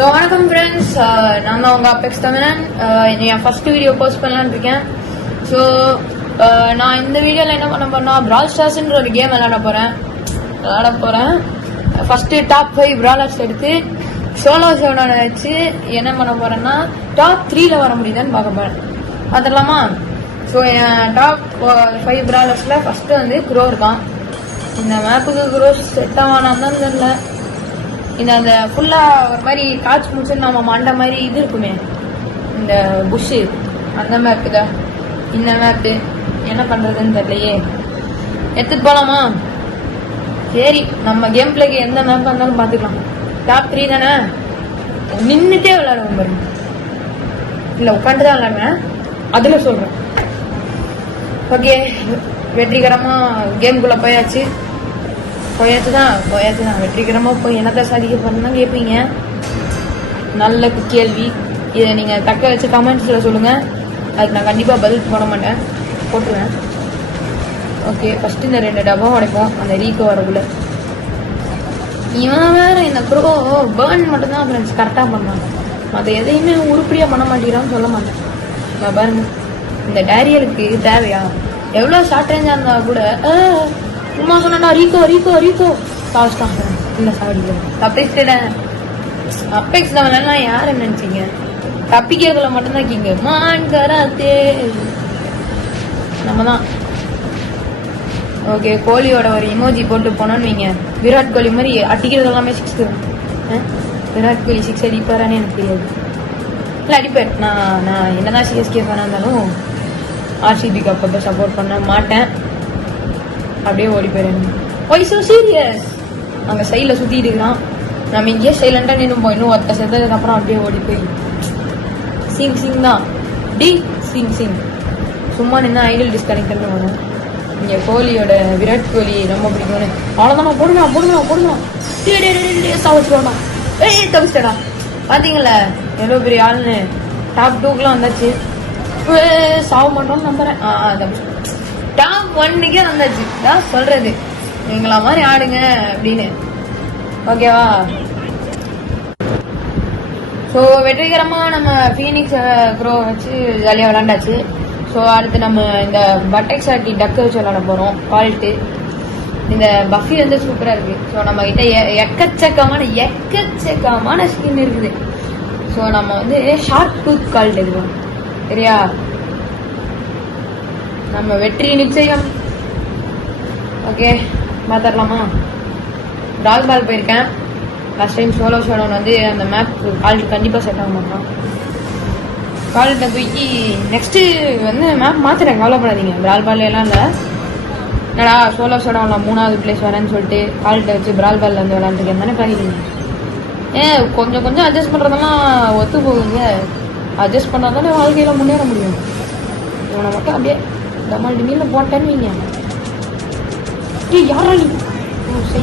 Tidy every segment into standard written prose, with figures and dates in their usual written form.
So வணக்கம் friends, நான் தான் உங்கள் அபெக்ஸ் தமிழன். என் ஃபர்ஸ்ட் வீடியோ போஸ்ட் பண்ணலான்னு இருக்கேன். ஸோ நான் இந்த வீடியோவில் என்ன பண்ண போறேன்னா, பிரால் ஸ்டார்ஸ்ன்ற ஒரு கேம் விளையாட போகிறேன். ஃபர்ஸ்ட் டாப் 5 பிராலர்ஸ் எடுத்து சோலோ ஷோடோனை வச்சு என்ன பண்ண போகிறேன்னா, டாப் 3ல வர முடியுதான்னு பார்க்க போகிறேன். பார்த்துடலாமா? ஸோ என் டாப் 5 பிராலர்ஸில் ஃபர்ஸ்ட் வந்து க்ரோ இருக்கான். இந்த மேப்புக்கு க்ரோ செட் ஆவானான்னு தான் தெரியல. இந்த அந்த ஃபுல்லாக ஒரு மாதிரி காய்ச்சி முடிச்சு நம்ம மண்டை மாதிரி இது இருக்குமே, இந்த புஷ்ஷு, அந்த மேப்பு தான். இந்த மேப்பு என்ன பண்ணுறதுன்னு தெரியலையே. எடுத்துட்டு போகலாமா? சரி, நம்ம கேம் பிளேக்கு எந்த மேப்பாக இருந்தாலும் பார்த்துக்கலாம். டாப் 3 தானே, நின்றுட்டே விளையாடுவோம் பாருங்க. இல்லை, உட்காந்து தான் விளையாடுவேன், அதில் சொல்கிறேன். ஓகே, வெற்றிகரமாக கேமுக்குள்ளே போயாச்சு தான் வெற்றிகரமாக போய் என்னத்தை சாதிக்க போறேன்னு கேட்பீங்க. நல்ல கேள்வி. இதை நீங்கள் தக்க வச்சு கமெண்ட்ஸில் சொல்லுங்கள். அதுக்கு நான் கண்டிப்பாக பதில் போட மாட்டேன், போட்டுருவேன். ஓகே, ஃபஸ்ட்டு இந்த 2 டப்பா உடைப்போம் அந்த ரீக்கு வரக்குள்ள. இவன் வேறு இந்த க்ரோ பேர்ன் மட்டும்தான் ஃப்ரெண்ட்ஸ் கரெக்டாக பண்ணான், மற்ற எதையுமே உருப்படியாக பண்ண மாட்டேங்கிறான்னு சொல்ல மாட்டேன். நான் பாருங்க, இந்த டேரியலுக்கு தேவையா? எவ்வளோ ஷார்ட் ரேஞ்சாக இருந்தால் கூட சும்மா சொன்னா ரீகோ காஸ்டான் இல்லை சாடிக்கோ. தப்பிச்சிட்டேன். அபெக்ஸ் லெவல்லாம் யாரு நினைச்சீங்க? தப்பிக்கிறதுல மட்டும்தான் கீங்க. மான் கராத்தே நம்ம தான். ஓகே, கோலியோட ஒரு இமோஜி போட்டு போனோன்னு வைங்க, விராட் கோலி மாதிரி அடிக்கிறது எல்லாமே 6. விராட் கோலி 6 அடிப்பாரான்னு எனக்கு தெரியாது. இல்லை அடிப்பார். நான் என்னதான் சிஎஸ்கே ஃபேனாக இருந்தாலும் ஆர்சிபிக்கு அப்பப்போ சப்போர்ட் பண்ண மாட்டேன். அப்படியே ஓடி போயிடுங்க. Why so serious? அங்கே சைடில் சுற்றிட்டு இருக்கிறான், நம்ம இங்கேயே சைலண்டாக நின்று போய் இன்னும் ஒருத்த செத்ததுக்கு அப்புறம் அப்படியே ஓடி போய் சிங் தான் சிங் சும்மா நின்று ஐடியல் டிஸ்கனெக்ட் பண்ணுவாங்க. இங்கே கோலியோட விராட் கோலி ரொம்ப பிடிக்கும்னு அவ்வளோதானா போடுங்க தவிச்சிருவாடா. தவிச்சிட்டடா. பார்த்தீங்களா எவ்வளோ பெரிய ஆளுன்னு? டாப் 2க்குலாம் வந்தாச்சு. சாவ மாட்டோம்னு நம்புறேன். டாப் 1க்கே வந்தாச்சு. தான் சொல்றது, நீங்களா மாதிரி ஆடுங்க அப்படின்னு. ஓகேவா? ஸோ வெற்றிகரமாக நம்ம ஃபீனிக்ஸ் க்ரோ வச்சு ஜாலியாக விளாண்டாச்சு. ஸோ அடுத்து நம்ம இந்த பட்டெக்ஸ் ஆட்டி டக்கு வச்சு விளாட போகிறோம். குவாலிட்டி இந்த பஃபி வந்து சூப்பராக இருக்குது. ஸோ நம்ம கிட்ட எக்கச்சக்கமான ஸ்கின் இருக்குது. ஸோ நம்ம வந்து ஷார்க் டூத் குவாலிட்டி எடுக்கணும். சரியா? நம்ம வெற்றி நிச்சயம். ஓகே, மாத்திரலாமா? டால் பால் போயிருக்கேன் லாஸ்ட் டைம். சோலோ ஷோடவுன் வந்து அந்த மேப் கால்ட்டு கண்டிப்பாக செட் ஆக மாட்டோம். கால்ட்டை தூக்கி நெக்ஸ்ட்டு வந்து மேப் மாற்றுறேன், கவலைப்படாதீங்க. பிரால் பால் எல்லாம் இல்லை. என்னடா சோலோ ஷோடவுனில் 3வது பிளேஸ் வரேன்னு சொல்லிட்டு கால்ட்டை வச்சு பிரால் பாலில் வந்து விளாண்டுருக்கேன் தானே பாக்கிறீங்க. கொஞ்சம் அட்ஜஸ்ட் பண்ணுறதெல்லாம் ஒத்து போகுங்க. அட்ஜஸ்ட் பண்ணால் தானே வாழ்க்கையில் முன்னேற முடியும். இவனை மட்டும் அப்படியே டமால் மீனில் போட்டேன்னு வைங்க. யாரா நீ? சரி,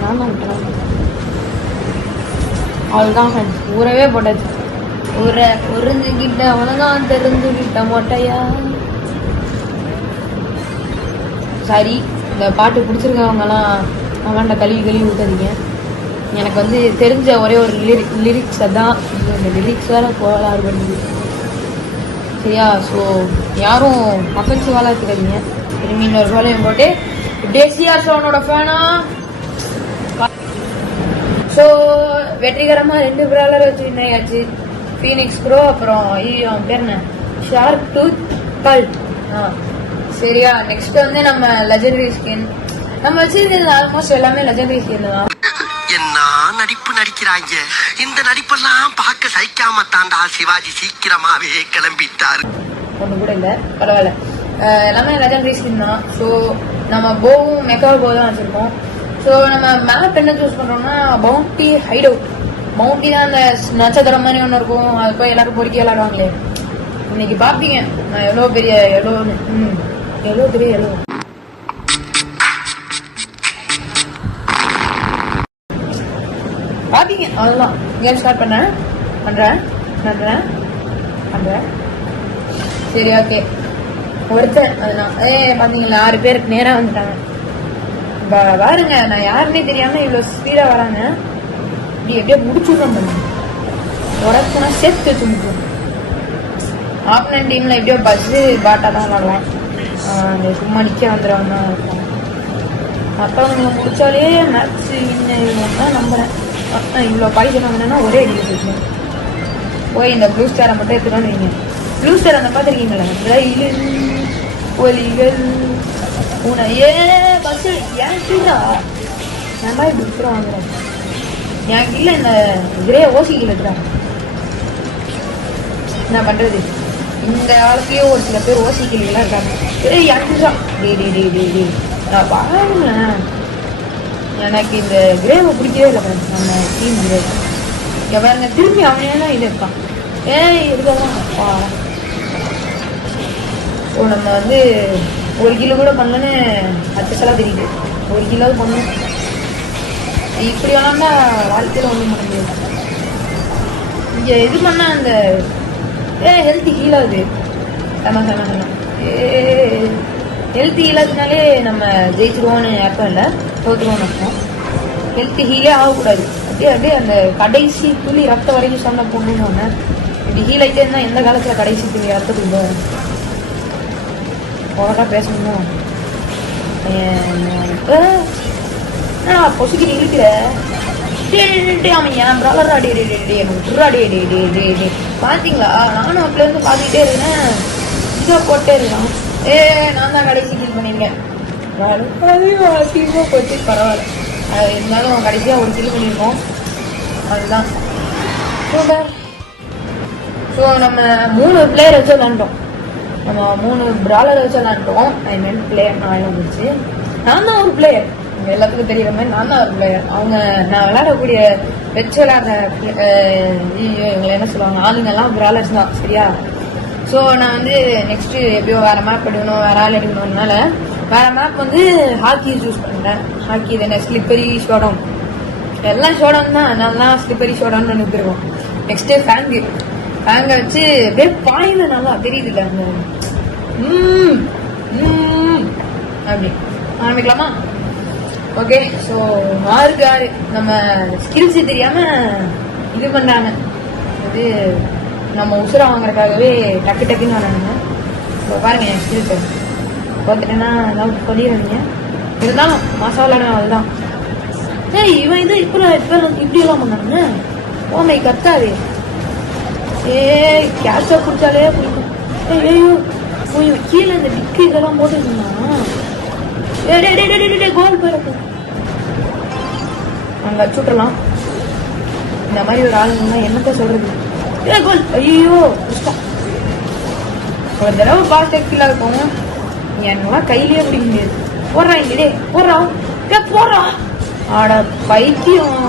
நான் தான் விட்டுறேன். அவள்தான் ஃப்ரெண்ட்ஸ், ஊறவே போட்டாச்சு. உறிஞ்சுக்கிட்ட அவனதான் தெரிஞ்சுக்கிட்ட மொட்டையா. சரி, இந்த பாட்டு பிடிச்சிருக்கவங்கலாம் அவன்கிட்ட கழுவி ஊற்றாதீங்க. எனக்கு வந்து தெரிஞ்ச ஒரே ஒரு லிரிக்ஸ் அதான். இந்த லிரிக்ஸ் வேற கோளாறு பண்ணுது. சரியா? ஸோ யாரும் அஃபென்சிவாலாம் எடுத்துக்காதீங்க. திரும்பி இன்னொரு கோலையும் போட்டு டேசியார் ஷோனோட ஃபேனா. ஸோ வெற்றிகரமாக 2 பிராலர் வச்சு வின்னாயாச்சு. ஃபீனிக்ஸ் க்ரோ, அப்புறம் அவன் பேர் என்ன, ஷார்க் டூத் கல்ட். சரியா? நெக்ஸ்ட் வந்து நம்ம லெஜெண்டரி ஸ்கின். நம்ம வச்சிருக்கிறது ஆல்மோஸ்ட் எல்லாமே லெஜெண்டரி ஸ்கின் தான். என்ன நடிப்பு நடிக்கிறாங்க! இந்த நடிப்பெல்லாம் பார்க்க சகிக்காம தாண்டா சிவாஜி சீக்கிரமாவே கிளம்பிட்டாரு. ஒண்ணு கூட இல்ல, பரவாயில்ல. எல்லாமே லெஜெண்டரி ஸ்கின் தான். ஸோ நம்ம போவும் மெக்கால் போ தான் வச்சிருக்கோம். ஸோ நம்ம மேப் என்ன சூஸ் பண்றோம்னா, பவுண்டி ஹைட் அவுட். பவுண்டி தான் அந்த நட்சத்திரம் மாதிரி ஒன்று இருக்கும், அது போய் எல்லாரும் பொறுக்கி விளாடுவாங்களே. இன்னைக்கு பாப்பீங்க நான் எவ்வளோ பெரிய எவ்வளோ பாத்தீங்க. அவ்வளோதான், கேம் ஸ்டார்ட் பண்றேன். சரி, ஓகே. ஒருத்தன் பாத்தீங்களா 6 பேருக்கு நேரம் வந்துட்டாங்க. பாருங்க, நான் யாருன்னே தெரியாம இவ்வளவு ஸ்பீடா வராங்க. எப்படியே முடிச்சுடுறோம். உடச்சுனா சேர்த்து வச்சு முடியும். ஆப்னன் டீம்ல எப்படியோ பஸ்ஸு பாட்டா தான் விளாடுவான். சும்மா நிற்க வந்துடுவாங்க தான் இருக்கும். மற்றவங்க முடிச்சாலே மேட்ச் வின் தான் நம்புறேன். இவ்வளோ பாய்ச்சல் வாங்கினா ஒரே அடி வச்சுருக்கேன். போய் இந்த ப்ளூ ஸ்டாரை மட்டும் எடுத்துகிட்டு வைங்க. ப்ளூ ஸ்டார் அந்த பார்த்துருக்கீங்களா? ரயில் ஒலிகள் உனையே பஸ்ஸு ஏன் கீழா நான் இப்படி விட்டுரும் வாங்குறேன். என் கீழே இந்த கிரே ஓசிக்கில் இருக்கிறாங்க. என்ன பண்ணுறது? இந்த காலத்துலேயும் ஒரு சில பேர் ஓசிக்கிலாம் இருக்காங்க. யாருதான் டே நான் பாருங்களேன். எனக்கு இந்த கிரேவை பிடிக்கவே இல்லை. நம்ம டீம் கிரே இங்கே பாருங்க, திரும்பி அவனே தான் இது இருக்கான். இருக்கலாம். ஸோ நம்ம வந்து 1 கிலோ கூட பண்ணலன்னு அச்சலாம் தெரியுது. 1 கிலோ பண்ணணும். இப்படி விளாண்டா வாழ்க்கையில் ஒன்றும் பண்ண முடியாது. இங்கே இது பண்ணால் அந்த ஹெல்த்தி ஹீலாகுது. செம ஹெல்த்தி ஹீலாதுனாலே நம்ம ஜெயிச்சிருவோன்னு அர்த்தம் இல்லை, தோற்றுருவோன்னு அர்த்தம். ஹெல்த்தி ஹீலே ஆகக்கூடாது. அப்படியே அந்த கடைசி துளி ரத்தம் வரைக்கும் சொன்ன போகணுன்னு ஒன்று. இப்படி ஹீல் ஆகிட்டே இருந்தால் எந்த காலத்தில் கடைசி துளி ரத்தத்துக்கு ஓவராக பேசணும். பொசுக்கி இருக்கிற அவன் என் ப்ராலர் பார்த்தீங்களா? நானும் அப்பலேருந்து பார்த்துக்கிட்டே இருக்கேன். இதை போட்டே இருக்கான். நான் தான் கடைசி கில் பண்ணியிருக்கேன். போச்சு, பரவாயில்ல. இருந்தாலும் கடைசியாக 1 கில் பண்ணியிருக்கோம். அதுதான் சூப்பர். ஸோ நம்ம 3 பிளேயர் வச்சு விளாண்டோம். நம்ம 3 பிராலர் வச்சு விளாண்டோம். ஐ மீன் பிளேயர் நான் இருந்துச்சு. நான் தான் ஒரு பிளேயர். எல்லாத்துக்கும் தெரியுற மாதிரி நான் தான் ஒரு பிளேயர். அவங்க நான் விளையாடக்கூடிய வச்சு விளையாடுற இவங்களை என்ன சொல்லுவாங்க, ஆளுங்கெல்லாம் பிராலர்ஸ் தான். சரியா? ஸோ நான் வந்து நெக்ஸ்ட்டு எப்படியோ வேறு மேப் எடுக்கணும், வேறு ஆள் எடுக்கணும்னால வேறு மேப் வந்து ஹாக்கி சூஸ் பண்ணிட்டேன். ஹாக்கி தானே, ஸ்லிப்பரி ஷோடவுன், எல்லாம் ஷோடவுன் தான். நல்லா ஸ்லிப்பரி ஷோடவுன் நினைப்பிருக்கோம். நெக்ஸ்ட்டு ஃபேங்கை வச்சு அப்படியே பாயில நல்லா தெரியுது இல்லை அந்த அப்படி ஆரம்பிக்கலாமா? ஓகே. ஸோ 6க்கு 6 நம்ம ஸ்கில்ஸு தெரியாமல் இது பண்ணாங்க. இது நம்ம உசுரை வாங்குறதுக்காகவே டக்குன்னு வரானுங்க. இப்போ பாருங்க என் ஸ்கில்ஸை பார்த்துட்டேன்னா எல்லாம் சொல்லிடுறீங்க. இருந்தாலும் மாசம் விளையாடுவேன். அதுதான் இவன் இது இப்போ இப்படியெல்லாம் பண்ணாங்க. ஓமை கத்தாது. கேஷை பிடிச்சாலே பிடிக்கும். ஐயோ கீழே இந்த டிக்கு இதெல்லாம் போட்டுருந்தா கோல் போயிருக்கு. அங்கே வச்சுட்றலாம். இந்த மாதிரி ஒரு ஆளுங்கன்னா என்னத்த சொல்றது? கோல். ஐயோ கஷ்டம். ஒரு தடவை பாஸ்ட் கீழே இருக்கும். என்னெல்லாம் கையிலேயே பிடிக்க முடியாது. போடுறான் இங்கே போடுறான். ஆட பைத்தியம்.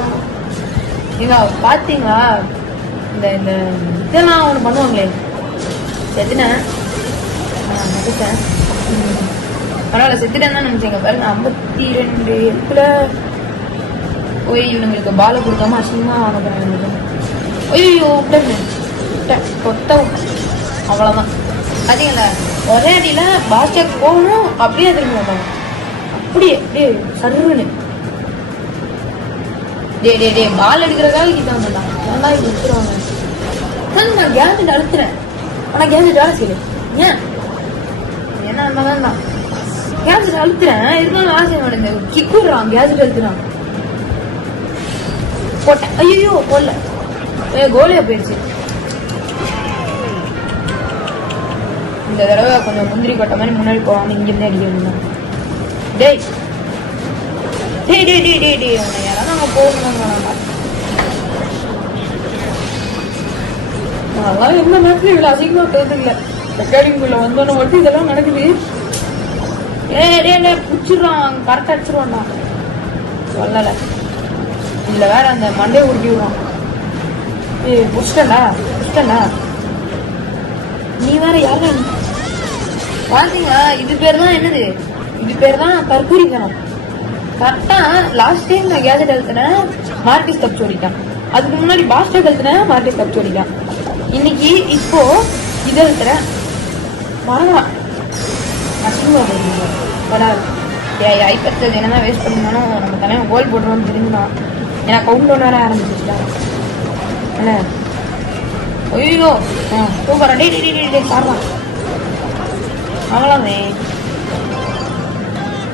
நீங்க பார்த்தீங்களா? இந்த இதெல்லாம் ஒன்று பண்ணுவாங்களே. செத்துனேன் பரவாயில்ல, செத்துட்டேன் தான் நினைச்சேங்க. பாருங்க 52 எப்புல போய் இவனுங்களுக்கு பாலை கொடுக்காம அசிங்கமா வாங்க. ஐயோ கொத்த அவ்வளோதான். பார்த்தீங்களா? ஒரே அடியில பாஸ்கெட் போகணும், அப்படியே திரும்பி வந்தாங்க. அப்படியே சருன்னு டே பால் எடுக்கிறக்காக கிட்டாம மாட்டாங்க. நல்லா இது எடுத்துருவாங்க. நான் கேஜெட் அழுத்துறேன். ஆனால் கேஜெட் வேலை செய்யல. ஏன் என்ன அந்த மாதிரி தான் கேஜெட் அழுத்துறேன். இருந்தாலும் ஆசை நடந்த கிக் விடுறான். கேஜெட் அழுத்துறான். போட்டேன். ஐயோ போடல. கோலியா போயிடுச்சு. இந்த தடவை கொஞ்சம் முந்திரி கொட்ட மாதிரி முன்னாடி போவாங்க. இங்கிருந்தே அடிக்க வேண்டாம். டேய் உன்னை யாராவது நாங்கள் போகணும். அதெல்லாம் எந்த நேரத்துல இவ்வளோ அதிகமாக தோதுல ரெக்கார்டிங்குள்ள வந்தோன்னு மட்டும் இதெல்லாம் நடக்குது. பிடிச்சிடுறான். கரெக்டாக அடிச்சிருவான்டா. சொல்லலை. இதில் வேற அந்த மண்டையை உருட்டி விடுவான். புஷ்டண்டா நீ வேற யாரு பார்த்தீங்களா? இது பேர் தான் என்னது? இது பேர் தான் தற்கூரித்தனம். கரெக்டா லாஸ்ட் டைம் நான் கேஜெட் அழுத்தினேன், மார்டிஸ் தப்பிச்சு ஓடிட்டான். அதுக்கு முன்னாடி பாஸ்டர் அழுத்தினேன், மார்டிஸ் தப்பிச்சு ஓடிட்டான். இன்னைக்கு இப்போ இது அழுத்துறேன். மறந்தான். வராது. ஐப்பத்து என்னதான் வேஸ்ட் பண்ணினாலும் நம்ம தலைவன் கோல் போட்டுருவோம்னு தெரிஞ்சுதான். ஏன்னா கவுண்ட் ஒன்று வர ஆரம்பிச்சிச்சுதான். ஐயோ சூப்பரா டே காரணம் அவங்களாமே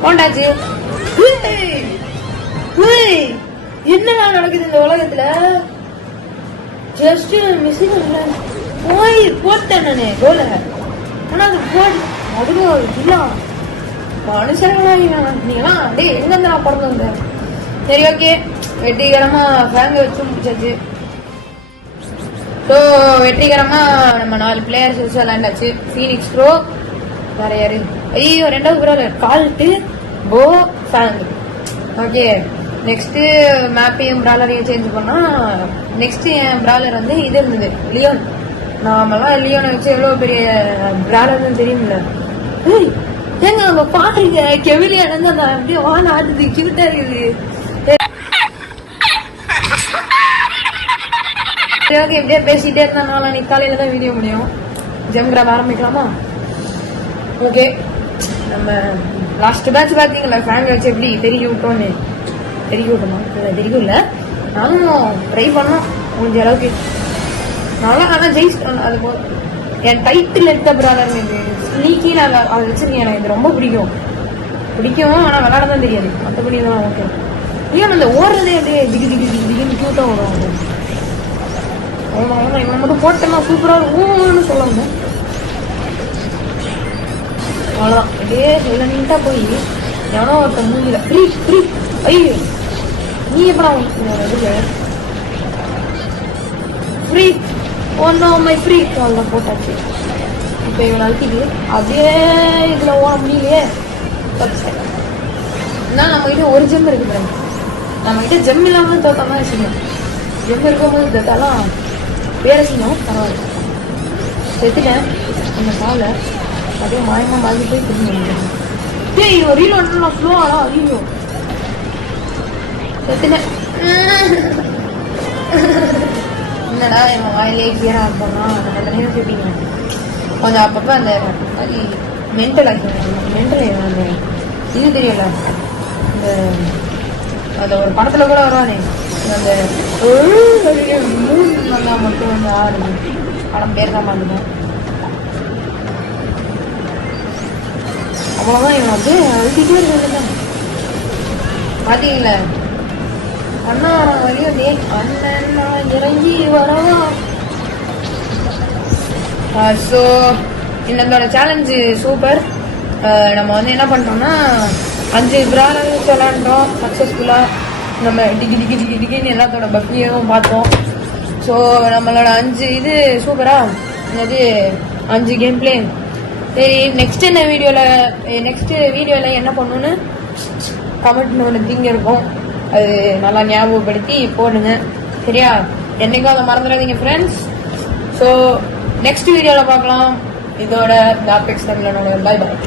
போண்டாச்சு. என்னடா நடக்குது இந்த உலகத்துல? ஜஸ்ட் மிஸ்ஸிங் போய் போட்டேன் நானு கோல. ஆனா அது போட் அதுவும் இல்ல மனுஷங்களா நீங்களாம் டே எங்க இருந்து நான் பிறந்து வந்தேன். சரி ஓகே, வெற்றிகரமா ஃபேங்க வச்சு முடிச்சாச்சு. ஸோ வெற்றிகரமா நம்ம 4 பிளேயர்ஸ் வச்சு விளையாண்டாச்சு. ஃபீனிக்ஸ் ப்ரோ, வேற யாரு? ஐயோ 2வது ப்ரோ கால்ட்டு போ ஃபேங். ஓகே, நெக்ஸ்ட் மேப்பையும் பிராலரையும் சேஞ்ச் பண்ணா நெக்ஸ்ட் என் பிராலர் வந்து இது இருந்தது லியோன். நாமெல்லாம் லியோனை வச்சு எவ்வளவு பெரிய பிராலர்னு தெரியுமில்ல. ஏங்க அவங்க பாடுறீங்க கெவிலியா இருந்து அந்த அப்படியே வான ஆடுது கியூட்டா இருக்குது. ஓகே, இப்படியே பேசிட்டே இருந்தா நீ காலையில தான் வீடியோ முடியும். ஜெம் கிராப் ஆரம்பிக்கலாமா? ஓகே, நம்ம லாஸ்ட் பேட்ச் பாத்தீங்களா ஃபேன் வச்சு எப்படி தெரிய விட்டோன்னு. தெரிய விட்டோமா? தெரியல, நானும் ட்ரை பண்ணோம் முடிஞ்ச அளவுக்கு. நல்லா ஆனா ஜெயிச்சிட்டோம். அது போதும். என் டைட்டில் எடுத்த பிராலர் ஸ்லீக்கி நான் அதை வச்சிருக்கேன். எனக்கு இது ரொம்ப பிடிக்கும். ஆனா விளையாட தான் தெரியாது. மற்றபடி தான் ஓகே. ஏன் அந்த ஓடுறதே அப்படியே திகு திகு திகு திகுன்னு கியூட்டா ஓடும். இவன் மட்டும் போட்டேன்னா சூப்பரா ஊன்னு சொல்லுவாங்க. அவ்வளோதான், அப்படியே சொல்ல நீட்டா போய் எவனோ ஒருத்தன் மூஞ்சில ஃப்ரீ ஃப்ரீ. ஐயோ நீ எப்படா இதுக்கு ஃப்ரீ ஒன்றும் ஃப்ரீ அவ்வளோதான் போட்டாச்சு. இப்போ இவனை அழுத்திட்டு அப்படியே இதில் ஓட முடியலையே. ஏன்னா நம்மகிட்ட ஒரு ஜெம் இருக்கு பாருங்க. நம்மகிட்ட ஜெம் இல்லாமல் தோத்தாம வச்சுக்கணும். ஜெம் இருக்கும்போது தோத்தாலாம் வேற செய்யணும். பரவாயில்ல, செத்துட்டேன் அந்த காலை அப்படியே மாயமா மாதிரி போய் திரும்பி. இது ஒரு ரீல் ஒன்று நான் ஸ்லோவாடா அதிகோ செத்துட்டேன். என்னடா என் வாயிலே கிளியரா போனா அந்த நேரம் கேட்பீங்க. கொஞ்சம் அப்பப்போ அந்த மாதிரி மென்டல் மென்டல் அந்த இது தெரியல. இந்த அந்த ஒரு படத்துல கூட வருவானே அந்த மூணு வந்தா மட்டும் வந்து ஆடுது. படம் பேர் தான் பார்த்துட்டேன். அவ்வளோதான், இவன் வந்து அழுத்திட்டே இருக்காங்க. பாத்தீங்களா அண்ணா வரையும் டே அண்ணன் இறங்கி வரவா. ஸோ நம்மளோட சேலஞ்சு சூப்பர். நம்ம வந்து என்ன பண்ணுறோம்னா 5 பிராலர் விளையாண்டோம் சக்ஸஸ்ஃபுல்லாக. நம்ம டிகி டிகி டிகி டிகின்னு எல்லாத்தோட பக்கியும் பார்த்தோம். ஸோ நம்மளோட 5 இது சூப்பரா என்னது 5 கேம் பிளே. சரி, நெக்ஸ்ட் வீடியோவில் என்ன பண்ணணும்னு கமெண்ட் ஒன்று திங்க இருக்கும். அது நல்லா ஞாபகப்படுத்தி போடுங்க சரியா? என்னைக்கும் அதை மறந்துடாதீங்க ஃப்ரெண்ட்ஸ். ஸோ நெக்ஸ்ட் வீடியோவில் பார்க்கலாம். இதோட டாபிக்ஸ் தமிழனோட பை பாய்.